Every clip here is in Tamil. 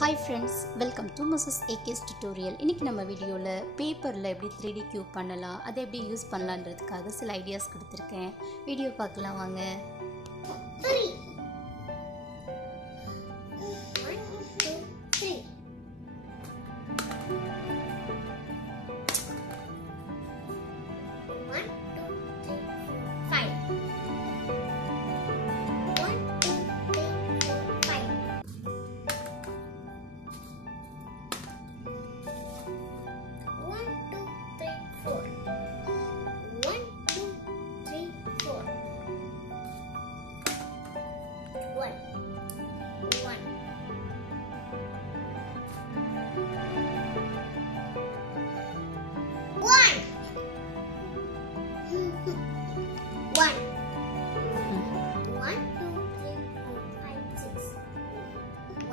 Hi friends, welcome to Mrs. AK's tutorial. இன்னைக்கு நம்ம வீடியோல பேப்பர்ல எப்படி 3D cube பண்ணலாம், அதை எப்படி யூஸ் பண்ணலாம்ன்றதுக்காக சில ஐடியாஸ் கொடுத்திருக்கேன். வீடியோ பார்க்கலாம் வாங்க. 3 1 2 3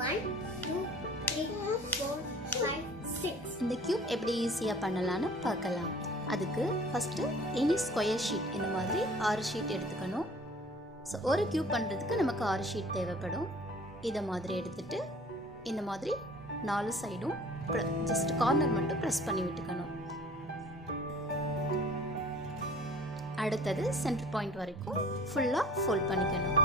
1 2 3 5 இந்த கியூப் எப்படி ஈஸியாக பண்ணலான்னு பார்க்கலாம். அதுக்கு ஃபஸ்ட்டு எனி ஸ்கொயர் ஷீட் இந்த மாதிரி 6 ஷீட் எடுத்துக்கணும். ஸோ ஒரு கியூப் பண்ணுறதுக்கு நமக்கு 6 ஷீட் தேவைப்படும். இதை மாதிரி எடுத்துட்டு இந்த மாதிரி 4 சைடும் ஜஸ்ட் கார்னர் மட்டும் ப்ரெஸ் பண்ணி விட்டுக்கணும். அடுத்தது சென்டர் பாயிண்ட் வரைக்கும் ஃபுல்லாக ஃபோல்ட் பண்ணிக்கணும்.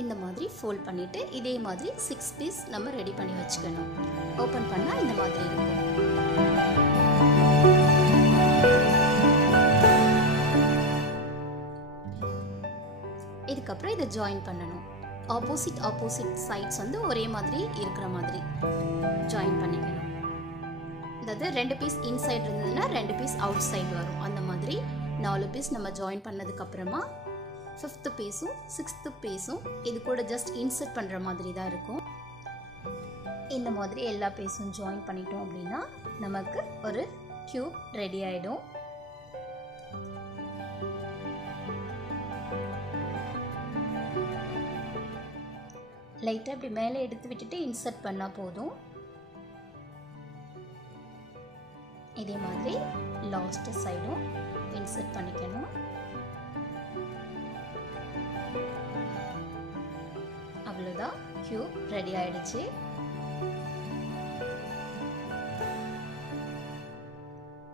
இந்த மாதிரி ஃபோல்ட் பண்ணிட்டு இதே மாதிரி 6 பீஸ் நம்ம ரெடி பண்ணி வச்சுக்கணும். ஓபன் பண்ணா இந்த மாதிரி இருக்கும். இதுக்கப்புறம் இதை ஜாயின் பண்ணணும். ஆப்போசிட் சைட்ஸ் வந்து ஒரே மாதிரி இருக்கிற மாதிரி ஜாயின் பண்ணிக்கணும். அதாவது 2 பீஸ் இன்சைட் இருந்ததுன்னா 2 பீஸ் அவுட் சைடு வரும். அந்த மாதிரி 4 பீஸ் நம்ம ஜாயின் பண்ணதுக்கு அப்புறமா 5th பீஸும் 6th பீஸும் இது கூட ஜஸ்ட் இன்சர்ட் பண்ணுற மாதிரி தான் இருக்கும். இந்த மாதிரி எல்லா பீஸும் ஜாயின் பண்ணிட்டோம் அப்படின்னா நமக்கு ஒரு கியூப் ரெடி ஆகிடும். லைட்டாக இப்படி மேலே எடுத்து விட்டுட்டு இன்சர்ட் பண்ணால் போதும். இதே மாதிரி லாஸ்ட் சைடும் இன்சர்ட் பண்ணிக்கணும். அவ்வளோதான், கியூப் ரெடி ஆயிடுச்சு.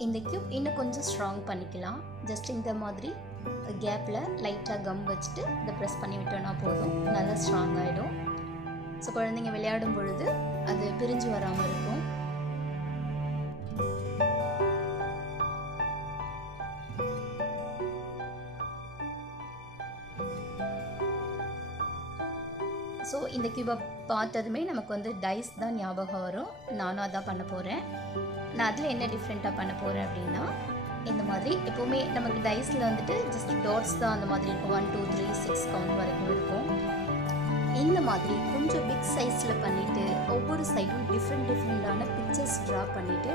இந்த கியூப் இன்னும் கொஞ்சம் ஸ்ட்ராங் பண்ணிக்கலாம். ஜஸ்ட் இந்த மாதிரி கேப்பில் லைட்டாக கம் வச்சுட்டு இதை ப்ரெஸ் பண்ணி விட்டோன்னா போதும், நல்லா ஸ்ட்ராங் ஆகிடும். ஸோ குழந்தைங்க விளையாடும் பொழுது அது பிரிஞ்சு வராமல் இருக்கும். ஸோ இந்த கியூபை பார்த்ததுமே நமக்கு வந்து டைஸ் தான் ஞாபகம் வரும். நானும் அதான் பண்ண போகிறேன். நான் அதில் என்ன டிஃப்ரெண்ட்டாக பண்ண போகிறேன் அப்படின்னா, இந்த மாதிரி எப்போவுமே நமக்கு டைஸில் வந்துட்டு ஜஸ்ட் டாட்ஸ் தான் அந்த மாதிரி இருக்கும். 1 2 3 6 கவுண்ட் வரைக்கும் இருக்கும். இந்த மாதிரி கொஞ்சம் பிக் சைஸில் பண்ணிவிட்டு ஒவ்வொரு சைடும் டிஃப்ரெண்டான பிக்சர்ஸ் ட்ரா பண்ணிவிட்டு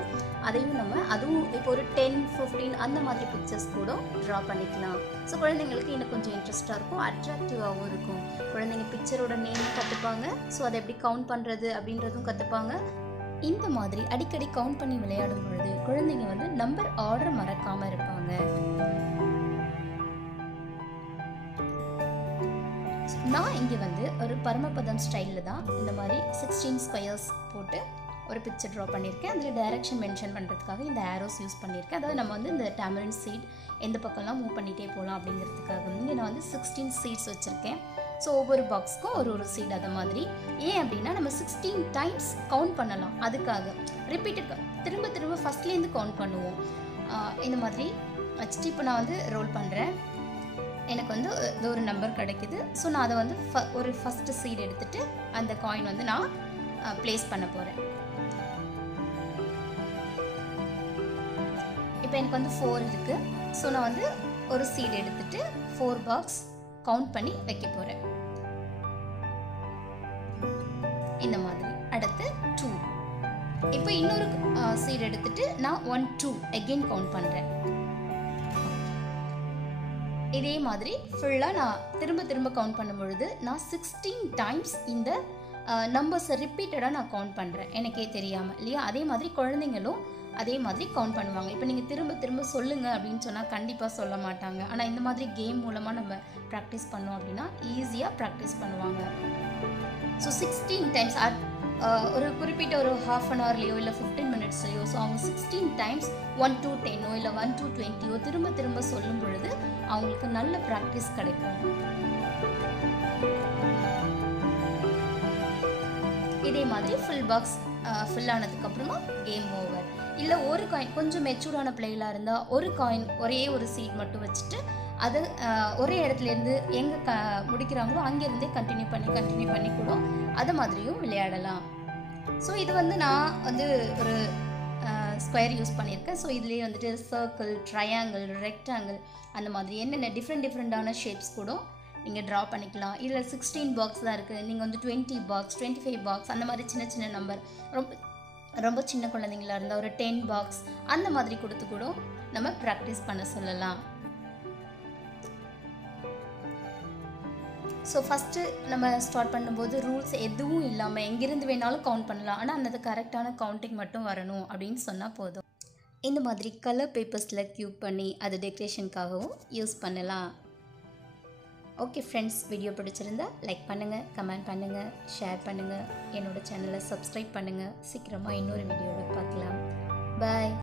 அதுவும் இப்போ ஒரு 10 15 அந்த மாதிரி பிக்சர்ஸ் கூட ட்ரா பண்ணிக்கலாம். ஸோ குழந்தைங்களுக்கு இன்னும் கொஞ்சம் இன்ட்ரெஸ்ட்டாக இருக்கும், அட்ராக்டிவாகவும் இருக்கும். குழந்தைங்க பிக்சரோட நேம் கற்றுப்பாங்க. ஸோ அதை எப்படி கவுண்ட் பண்ணுறது அப்படின்றதும் கற்றுப்பாங்க. இந்த மாதிரி அடிக்கடி கவுண்ட் பண்ணி விளையாடும் பொழுது குழந்தைங்க வந்து நம்பர் ஆர்டர் மறக்காமல் இருப்பாங்க. நான் இங்கே வந்து ஒரு பரமபதம் ஸ்டைலில் தான் இந்த மாதிரி 16 ஸ்கொயர்ஸ் போட்டு ஒரு பிக்சர் ட்ரா பண்ணியிருக்கேன். அதில் டைரக்ஷன் மென்ஷன் பண்ணுறதுக்காக இந்த ஆரோஸ் யூஸ் பண்ணியிருக்கேன். அதாவது நம்ம வந்து இந்த டேமரின் சீட் எந்த பக்கம்லாம் மூவ் பண்ணிகிட்டே போகலாம் அப்படிங்கிறதுக்காக இங்கே நான் வந்து 16 சீட்ஸ் வச்சுருக்கேன். ஸோ ஒவ்வொரு பாக்ஸ்க்கும் ஒரு சீட் அதை மாதிரி. ஏன் அப்படின்னா நம்ம 16 டைம்ஸ் கவுண்ட் பண்ணலாம். அதுக்காக ரிப்பீட்டட் திரும்ப ஃபஸ்ட்லேருந்து கவுண்ட் பண்ணுவோம். இந்த மாதிரி வச்சுட்டு இப்போ நான் வந்து ரோல் பண்ணுறேன். எனக்கு வந்து இது ஒரு நம்பர் கிடைக்குது. ஸோ நான் அதை வந்து ஒரு ஃபஸ்ட்டு சீட் எடுத்துகிட்டு அந்த காயின் வந்து நான் ப்ளேஸ் பண்ண போகிறேன். இப்போ எனக்கு வந்து 4 இருக்குது. ஸோ நான் வந்து ஒரு சீட் எடுத்துகிட்டு 4 பாக்ஸ் கவுண்ட் பண்ணி வைக்க போகிறேன். இந்த மாதிரி அடுத்து 2. இப்போ இன்னொரு சீட் எடுத்துட்டு நான் 1 2 again கவுண்ட் பண்ணுறேன். இதே மாதிரி ஃபுல்லாக நான் திரும்ப திரும்ப கவுண்ட் பண்ணும் பொழுது நான் 16 டைம்ஸ் இந்த நம்பர்ஸை ரிப்பீட்டடாக நான் கவுண்ட் பண்ணுறேன், எனக்கே தெரியாமல் இல்லையா. அதே மாதிரி குழந்தைங்களும் அதே மாதிரி கவுண்ட் பண்ணுவாங்க. இப்போ நீங்கள் திரும்ப திரும்ப சொல்லுங்கள் அப்படின்னு சொன்னால் கண்டிப்பாக சொல்ல மாட்டாங்க. ஆனால் இந்த மாதிரி கேம் மூலமாக நம்ம ப்ராக்டிஸ் பண்ணோம் அப்படின்னா ஈஸியாக ப்ராக்டிஸ் பண்ணுவாங்க. ஸோ 16 டைம்ஸ் ஒரு குறிப்பிட்ட ஒரு ½ an hourலையோ இல்லை 15 minutesலையோ ஸோ அவங்க 16 டைம்ஸ் 1 to 10 இல்லை 1 to 20 திரும்ப திரும்ப சொல்லும் பொழுது அவங்களுக்கு நல்ல ப்ராக்டிஸ் கிடைக்கும். இதே மாதிரி ஃபுல் பாக்ஸ் ஃபில் ஆனதுக்கப்புறமா கேம் ஓவர். இல்லை ஒரு காயின் கொஞ்சம் மெச்சூர்டான பிளேயராக இருந்தால் ஒரு காயின் ஒரே ஒரு சீட் மட்டும் வச்சுட்டு அது ஒரே இடத்துலேருந்து எங்கே முடிக்கிறாங்களோ அங்கேருந்தே கண்டினியூ பண்ணி கூட அது மாதிரியும் விளையாடலாம். ஸோ இது நான் ஒரு ஸ்கொயர் யூஸ் பண்ணியிருக்கேன். ஸோ இதுலேயே வந்துட்டு சர்க்கிள், ட்ரையாங்கிள், ரெக்டாங்கிள் அந்த மாதிரி என்னென்ன டிஃப்ரெண்டான ஷேப்ஸ் கூட நீங்கள் ட்ரா பண்ணிக்கலாம். இதில் 16 பாக்ஸ் தான் இருக்குது. நீங்கள் 20 பாக்ஸ் 25 பாக்ஸ் அந்த மாதிரி சின்ன சின்ன நம்பர் ரொம்ப சின்ன குழந்தைங்களா இருந்தால் ஒரு 10 பாக்ஸ் அந்த மாதிரி கொடுத்து கூட நம்ம ப்ராக்டிஸ் பண்ண சொல்லலாம். ஸோ ஃபஸ்ட்டு நம்ம ஸ்டார்ட் பண்ணும்போது ரூல்ஸ் எதுவும் இல்லாமல் எங்கேருந்து வேணாலும் கவுண்ட் பண்ணலாம். ஆனால் அந்த கரெக்டான கவுண்டிங் மட்டும் வரணும் அப்படின்னு சொன்னால் போதும். இந்த மாதிரி கலர் பேப்பர்ஸில் க்யூப் பண்ணி அது டெக்கரேஷனுக்காகவும் யூஸ் பண்ணலாம். ஓகே ஃப்ரெண்ட்ஸ், வீடியோ பிடிச்சிருந்தா லைக் பண்ணுங்கள், கமெண்ட் பண்ணுங்கள், ஷேர் பண்ணுங்கள், என்னோடய சேனலை சப்ஸ்கிரைப் பண்ணுங்கள். சீக்கிரமாக இன்னொரு வீடியோவில் பார்க்கலாம். பாய்.